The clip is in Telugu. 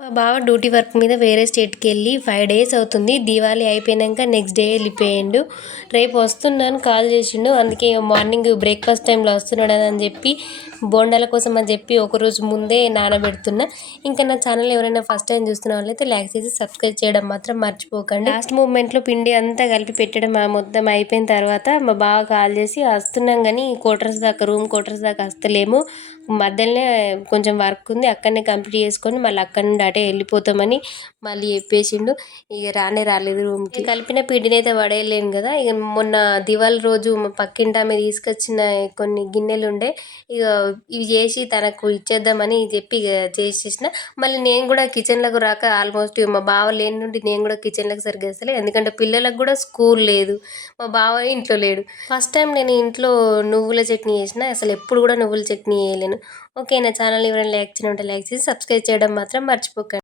మా బావ డ్యూటీ వర్క్ మీద వేరే స్టేట్కి వెళ్ళి ఫైవ్ డేస్ అవుతుంది. దివాళీ అయిపోయాక నెక్స్ట్ డే వెళ్ళిపోయిండు. రేపు వస్తున్నాను కాల్ చేసిండు. అందుకే మార్నింగ్ బ్రేక్ఫాస్ట్ టైంలో వస్తున్నాడు అని చెప్పి బోండాల కోసం అని చెప్పి ఒకరోజు ముందే నానబెడుతున్నా. ఇంకా నా ఛానల్ ఎవరైనా ఫస్ట్ టైం చూస్తున్న వాళ్ళైతే లైక్ చేసి సబ్స్క్రైబ్ చేయడం మాత్రం మర్చిపోకండి. లాస్ట్ మూమెంట్లో పిండి అంతా కలిపి పెట్టడం ఆ మొత్తం అయిపోయిన తర్వాత మా బావ కాల్ చేసి వస్తున్నాం కానీ క్వార్టర్స్ దాకా రూమ్ క్వార్టర్స్ దాకా వస్తలేము. మధ్యలోనే కొంచెం వర్క్ ఉంది. అక్కడనే కంప్లీట్ చేసుకొని మళ్ళీ అక్కడ నుండి అటే వెళ్ళిపోతామని మళ్ళీ చెప్పేసిండు. ఇక రానే రాలేదు రూమ్కి కలిపిన పిండిని అయితే పడేయలేను కదా. ఇక మొన్న దివాళి రోజు మా పక్కింటి ఆమె తీసుకొచ్చిన కొన్ని గిన్నెలు ఉండే ఇక ఇవి చేసి తనకు ఇచ్చేద్దామని చెప్పి ఇక చేసేసిన. మళ్ళీ నేను కూడా కిచెన్లకు రాక ఆల్మోస్ట్ మా బావ లేని నుండి నేను కూడా కిచెన్లోకి సరిగ్గా వేస్తలే ఎందుకంటే పిల్లలకు కూడా స్కూల్ లేదు. మా బావ ఇంట్లో లేడు. ఫస్ట్ టైం నేను ఇంట్లో నువ్వుల చట్నీ చేసిన అసలు ఎప్పుడు కూడా నువ్వుల చట్నీ చేయలేను. ఓకే నా ఛానల్ ఎవరైనా లైక్ చేయడం ఉంటే లైక్ చేసి సబ్స్క్రైబ్ చేయడం మాత్రం మర్చిపోకండి.